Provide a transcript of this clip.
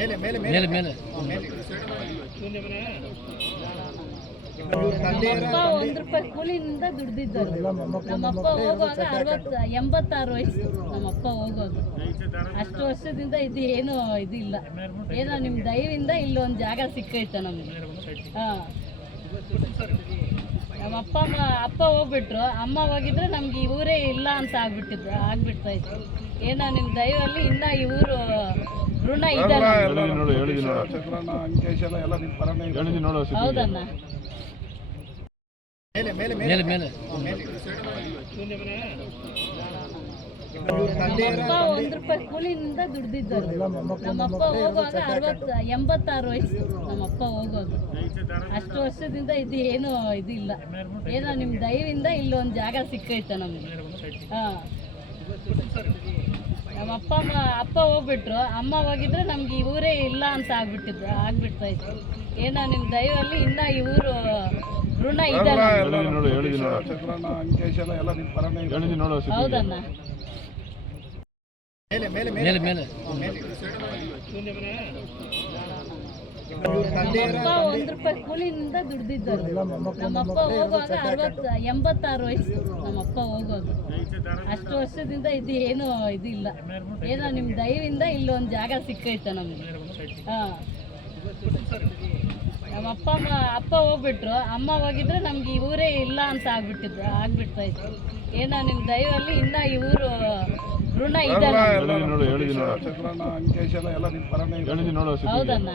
ಮೇಲೆ ಮೇಲೆ ನಮ್ಮಪ್ಪ 1 ರೂಪಾಯಿ ಕೂಲಿನಿಂದ ದುಡ್ದಿದ್ದರು. ನಮ್ಮಪ್ಪ ಹೋಗುವಾಗ 86 ವಯಸ್ಸು ನಮ್ಮಪ್ಪ ಹೋಗೋದು. ಅಷ್ಟು ವರ್ಷದಿಂದ ಇದು ಏನು ಇದಿಲ್ಲ. ಏನೋ ನಿಮ್ಮ ದಯವಿಂದ ಇಲ್ಲೊಂದು ಜಾಗ ಸಿಕ್ಕೈತೆ ನಮಗೆ. ಹಾಂ, ನಮ್ಮ ಅಪ್ಪ ಹೋಗ್ಬಿಟ್ರು. ಅಮ್ಮ ಹೋಗಿದ್ರೆ ನಮ್ಗೆ ಈ ಊರೇ ಇಲ್ಲ ಅಂತ ಆಗ್ಬಿಡ್ತಾ ಇತ್ತು. ಏನೋ ನಿಮ್ಮ ದಯವಲ್ಲಿ ಇನ್ನ ಈ ಊರು ಋಣ ಇದೆ. ಹೌದಣ್ಣ. ಮೇಲೆ ಮೇಲೆ ನಮ್ಮಪ್ಪ 1 ರೂಪಾಯಿ ಕೂಲಿನಿಂದ ದುಡ್ದಿದ್ದರು. ನಮ್ಮಪ್ಪ ಹೋಗುವಾಗ 86 ವಯಸ್ಸು ನಮ್ಮಪ್ಪ ಹೋಗೋದು. ಅಷ್ಟು ವರ್ಷದಿಂದ ಇದು ಏನು ಇದಿಲ್ಲ. ಏನೋ ನಿಮ್ಮ ದಯವಿಂದ ಇಲ್ಲೊಂದು ಜಾಗ ಸಿಕ್ಕೈತೆ ನಮಗೆ. ಹಾಂ, ನಮ್ಮ ಅಪ್ಪ ಹೋಗ್ಬಿಟ್ರು. ಅಮ್ಮ ಹೋಗಿದ್ರೆ ನಮ್ಗೆ ಈ ಊರೇ ಇಲ್ಲ ಅಂತ ಆಗ್ಬಿಡ್ತಾ ಇತ್ತು. ಏನೋ ನಿಮ್ಮ ದಯವಲ್ಲಿ ಇನ್ನ ಈ ಊರು ಋಣ ಇದೆ. ಹೌದಣ್ಣ. ಮೇಲೆ ಮೇಲೆ ನಮ್ಮಪ್ಪ 1 ರೂಪಾಯಿ ಕೂಲಿನಿಂದ ದುಡ್ದಿದ್ದರು. ನಮ್ಮಪ್ಪ ಹೋಗುವಾಗ 86 ವಯಸ್ಸು ನಮ್ಮಪ್ಪ ಹೋಗೋದು. ಅಷ್ಟು ವರ್ಷದಿಂದ ಇದು ಏನು ಇದಿಲ್ಲ. ಏನೋ ನಿಮ್ಮ ದಯವಿಂದ ಇಲ್ಲೊಂದು ಜಾಗ ಸಿಕ್ಕೈತೆ ನಮಗೆ. ಹಾಂ, ನಮ್ಮ ಅಪ್ಪ ಹೋಗ್ಬಿಟ್ರು. ಅಮ್ಮ ಹೋಗಿದ್ರೆ ನಮ್ಗೆ ಈ ಊರೇ ಇಲ್ಲ ಅಂತ ಆಗ್ಬಿಡ್ತಾ ಇತ್ತು. ಏನೋ ನಿಮ್ಮ ದಯವಲ್ಲಿ ಇನ್ನ ಈ ಊರು ಋಣ ಇದೆ. ಹೌದಣ್ಣ.